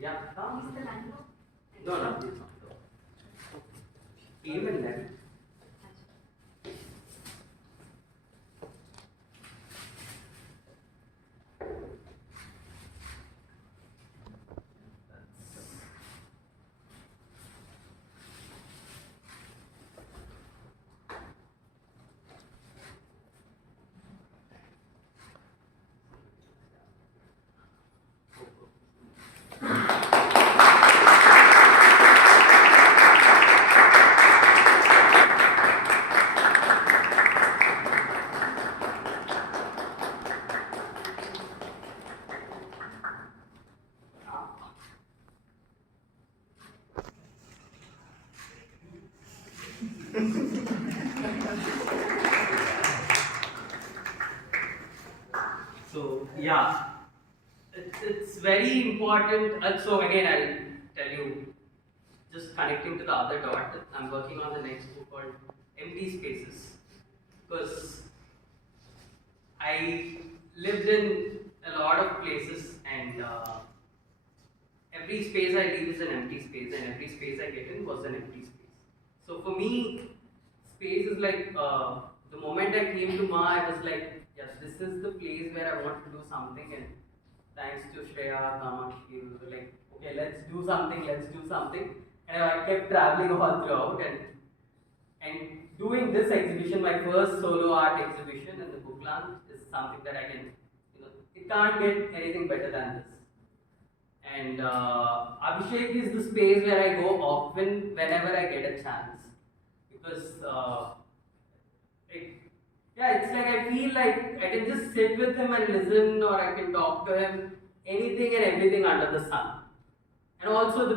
Yeah, come. Is the line? No, no, it's not. Even then. So yeah, it's very important. So again, I'll tell you, just connecting to the other dot. I'm working on the next book called Empty Spaces, because I lived in a lot of places, and every space I leave is an empty space, and every space I get in was an empty space. So for me, space is like the moment I came to Ma, I was like, yes, this is the place where I want to do something. And thanks to Shreya, Kamakshi, we were like, okay, let's do something, let's do something. And I kept traveling all throughout, and doing this exhibition, my first solo art exhibition in the book launch, is something that I can, it can't get anything better than this. And Abhishek is the space where I go often whenever I get a chance, because it's like I feel like I can just sit with him and listen, or I can talk to him, anything and everything under the sun. And also the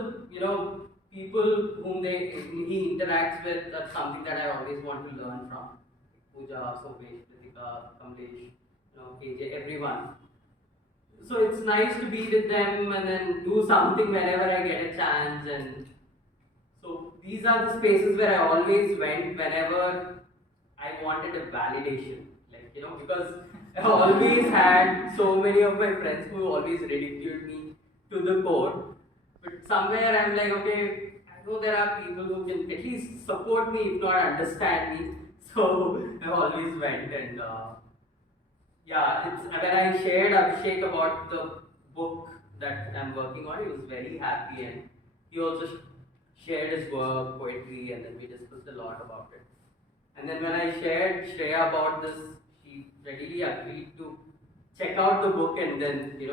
people whom he interacts with, that's something that I always want to learn from. Pooja, Somesh, Kritika, Kamlesh, KJ, everyone. So it's nice to be with them and then do something whenever I get a chance. And so these are the spaces where I always went whenever I wanted a validation. Because I always had so many of my friends who always ridiculed me to the core. But somewhere I'm like, okay, I know there are people who can at least support me, if not understand me. So I always went, and it's when I shared Abhishek about the book that I'm working on, he was very happy, and he also shared his work, poetry, and then we discussed a lot about it. And then when I shared Shreya about this, she readily agreed to check out the book, and then she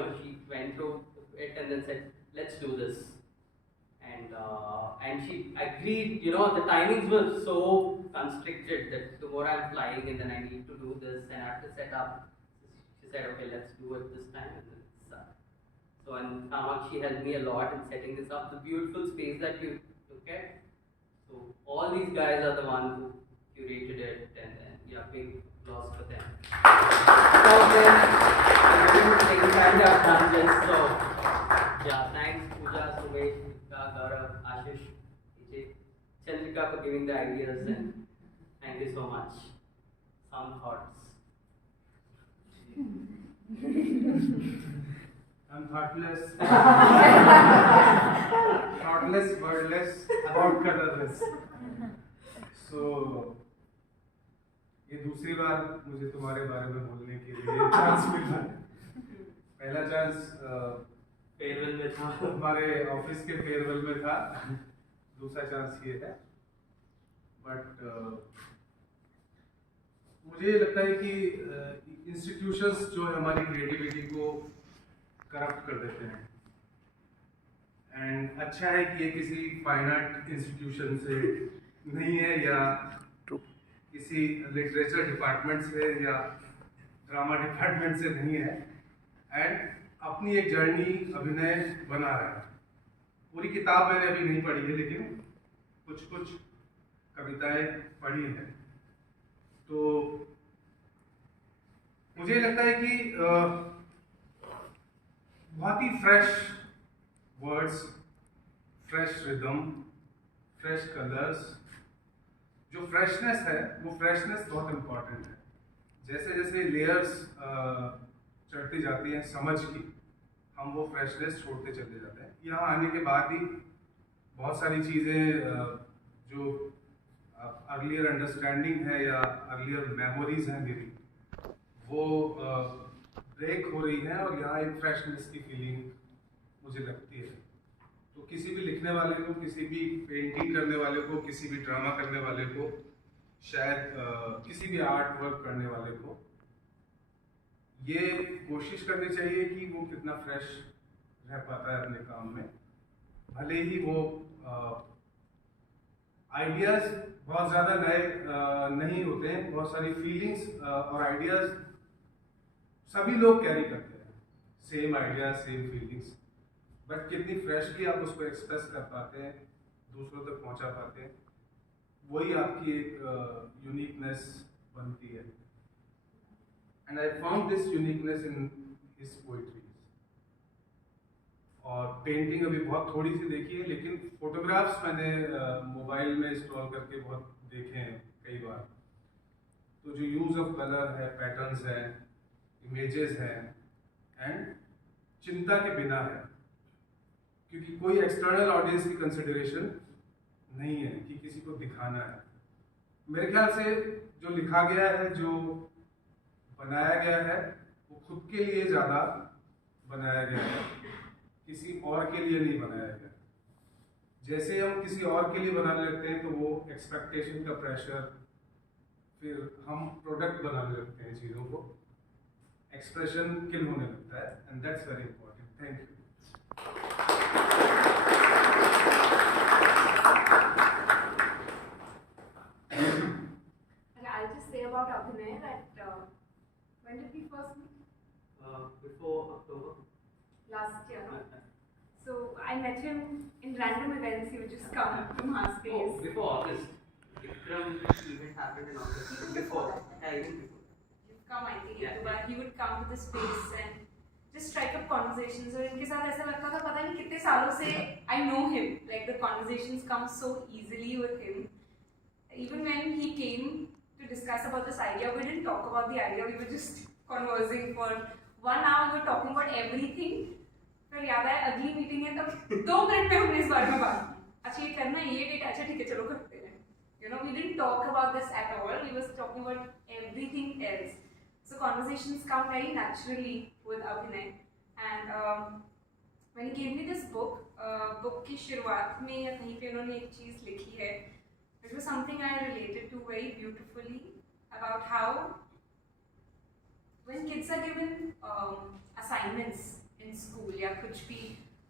went through it and then said, "Let's do this." And she agreed. The timings were so constricted that tomorrow I'm flying, and then I need to do this, and I have to set up. She said, "Okay, let's do it this time." And and Kamakshi helped me a lot in setting this up. The beautiful space that you look at. So all these guys are the ones who curated it, and big applause for them. Without them, I wouldn't think I have done this. So thanks Pooja, Sumesh, Gaurav, Ashish, Vijay, Chandrika for giving the ideas, and thank you so much. Some thoughts. I'm thoughtless, thoughtless, wordless, about colorless. So ये दूसरी बार मुझे तुम्हारे बारे में बोलने के लिए chance मिला। पहला चांस फेयरवेल में था, हमारे ऑफिस के फेयरवेल में था। दूसरा चांस ये है। बट मुझे लगता है कि इंस्टीट्यूशंस जो है हमारी क्रिएटिविटी को करप्ट कर देते हैं। एंड अच्छा है कि ये किसी फाइन आर्ट इंस्टीट्यूशन से नहीं है, या किसी लिटरेचर डिपार्टमेंट से या ड्रामा डिपार्टमेंट से नहीं है, एंड अपनी एक जर्नी अभिनय बना रहा है। पूरी किताब मैंने अभी नहीं पढ़ी है, लेकिन कुछ कुछ कविताएं पढ़ी हैं। तो मुझे लगता है कि बहुत ही fresh words, fresh rhythm, fresh colours, जो फ्रेशनेस है वो फ्रेशनेस बहुत इम्पॉर्टेंट है। जैसे जैसे लेयर्स चढ़ती जाती हैं समझ की, हम वो फ्रेशनेस छोड़ते चले जाते हैं। यहाँ आने के बाद ही बहुत सारी चीज़ें जो अर्लियर अंडरस्टैंडिंग है या अर्लियर मेमोरीज हैं मेरी, वो ब्रेक हो रही हैं और यहाँ एक फ्रेशनेस की फीलिंग मुझे लगती है। तो किसी भी लिखने वाले को, किसी भी पेंटिंग करने वाले को, किसी भी ड्रामा करने वाले को, शायद किसी भी आर्ट वर्क करने वाले को ये कोशिश करनी चाहिए कि वो कितना फ्रेश रह पाता है अपने काम में। भले ही वो आइडियाज़ बहुत ज़्यादा नए नहीं होते हैं, बहुत सारी फीलिंग्स और आइडियाज़ सभी लोग कैरी करते हैं, same ideas same feelings, but कितनी फ्रेशली आप उसको एक्सप्रेस कर पाते हैं, दूसरों तक पहुंचा पाते हैं, वही आपकी एक यूनिकनेस बनती है। And I found this uniqueness in his poetries. और पेंटिंग अभी बहुत थोड़ी सी देखी है, लेकिन फोटोग्राफ्स मैंने मोबाइल में इंस्टॉल करके बहुत देखे हैं कई बार। तो जो यूज़ ऑफ कलर है, पैटर्न्स है, इमेजेस हैं, एंड चिंता के बिना है, क्योंकि कोई एक्सटर्नल ऑडियंस की कंसिडरेशन नहीं है कि किसी को दिखाना है। मेरे ख्याल से जो लिखा गया है, जो बनाया गया है, वो खुद के लिए ज़्यादा बनाया गया है, किसी और के लिए नहीं बनाया गया। जैसे हम किसी और के लिए बनाने लगते हैं तो वो एक्सपेक्टेशन का प्रेशर, फिर हम प्रोडक्ट बनाने लगते हैं चीज़ों को, एक्सप्रेशन किल होने लगता है, and that's very important. Thank you. I'll just say about Abhinay that when did we first meet? Before October. Last year. So I met him in random events. He would just come to my space. Oh, before August. Vikram event happened in August. Even Before. before that. Yeah, even before. He'd come, I think, Yeah. but he would come to the space and just strike up conversations. और इनके साथ ऐसा लगता था पता नहीं कितने सालों से I know him. Like the conversations come so easily with him. Even when he came to discuss about this idea, we didn't talk about the idea. We were just conversing for 1 hour. We were talking about everything. फिर याद आया अगली meeting है तब 2 minute में हमने इस बारे में बात की। अच्छा ये करना है, ये डेट, अच्छा ठीक है चलो करते हैं। You know, we didn't talk about this at all. We was talking about everything else. So conversations come very naturally with Abhinay. And when he gave me this book, book की शुरुआत में या कहीं पे उन्होंने एक चीज़ लिखी है, it was something I related to very beautifully about how when kids are given assignments in school या कुछ भी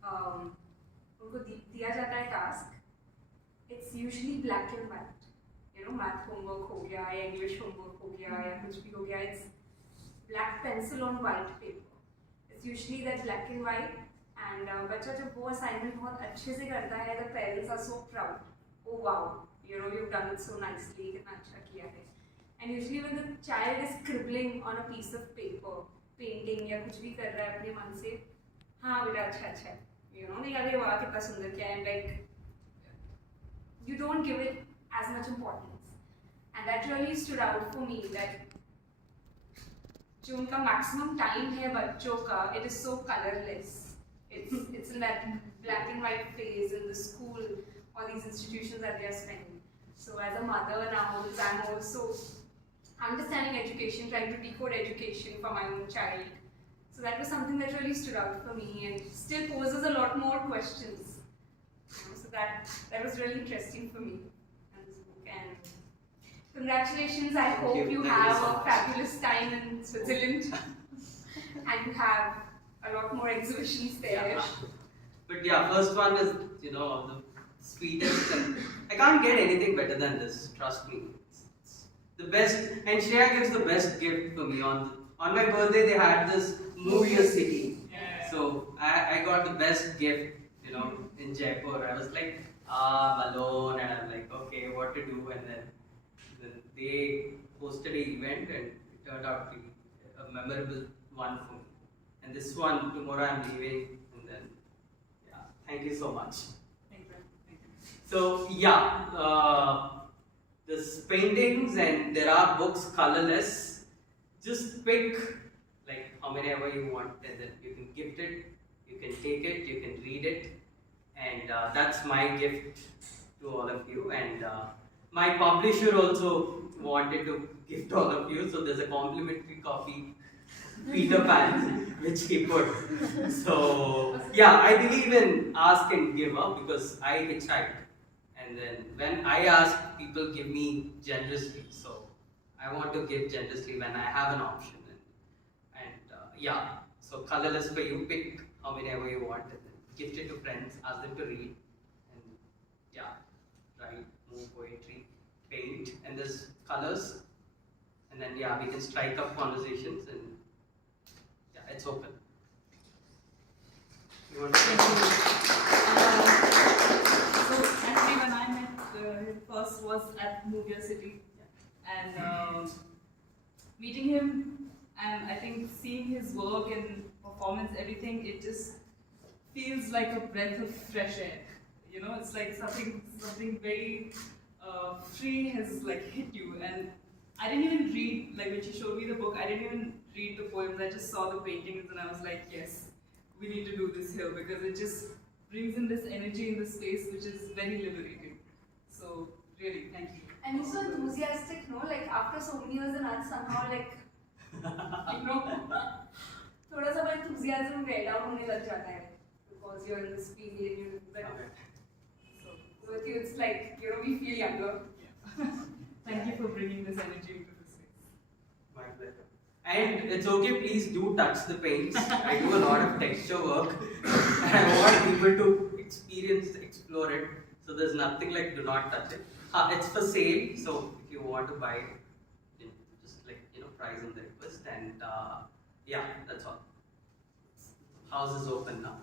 उनको दिया जाता है task, it's usually black and white. You know, math homework हो गया या English homework हो गया या कुछ भी हो गया, it's black pencil on white paper. It's usually that black and white. And बच्चा जब वो assignment बहुत अच्छे से करता है, the parents are so proud. Oh wow, you know, you've done it so nicely, कितना अच्छा किया है. And usually when the child is scribbling on a piece of paper, painting या कुछ भी कर रहा है अपने मन से, हाँ बेटा अच्छा अच्छा है, you know, नहीं अरे वाह कितना सुंदर किया है, like you don't give it as much importance. And that really stood out for me that जो उनका maximum time है बच्चों का, it is so colorless. It's in that black and white phase in the school or these institutions that they are spending. So as a mother now, I'm also understanding education, trying to decode education for my own child. So that was something that really stood out for me and still poses a lot more questions. So that was really interesting for me. And congratulations, I hope you have a fabulous time in Switzerland and you have a lot more exhibitions there. Yeah. But yeah, first one is, you know, the sweetest, and I can't get anything better than this, trust me. It's the best, and Shreya gives the best gift for me. On my birthday they had this movie a city. Yeah. So I got the best gift, you know, in Jaipur. I was like, I'm alone, and I'm like, okay, what to do? And then they hosted an event and it turned out to be a memorable one for me. And this one, tomorrow I'm leaving, and then, yeah, thank you so much. Thank you. So, yeah, there's paintings and there are books colorless. Just pick like how many ever you want, and then you can gift it. You can take it, you can read it, and that's my gift to all of you. And my publisher also wanted to gift all of you, so there's a complimentary copy, Peter Pan, which he put. So yeah, I believe in ask and give up because I hitchhike, and then when I ask, people give me generously. So I want to give generously when I have an option. And yeah, so colorless for you, pick how many ever you want, and then gift it to friends, ask them to read, and yeah, write, move poetry, paint, and there's colors, and then yeah, we can strike up conversations, and yeah, it's open. You want to So actually, when I met him first was at Movia City, and meeting him, and I think seeing his work and performance, everything, it just feels like a breath of fresh air. You know, it's like something very free has like hit you. And I didn't even read, like when she showed me the book, I didn't even read the poems. I just saw the paintings, and I was like, yes, we need to do this here because it just brings in this energy in the space, which is very liberating. So really, thank you. And he's so enthusiastic, no? Like after so many years, and somehow like, you know, थोड़ा सा enthusiasm wear down होने लग जाता है because you're in this period. But so with you, it's like, you know, we feel younger. Thank you for bringing this energy into the space. My pleasure. And it's okay, please do touch the paints. I do a lot of texture work and I want people to experience, explore it. So there's nothing like do not touch it. It's for sale, so if you want to buy it, just like, you know, price on the request. And yeah, that's all. House is open now.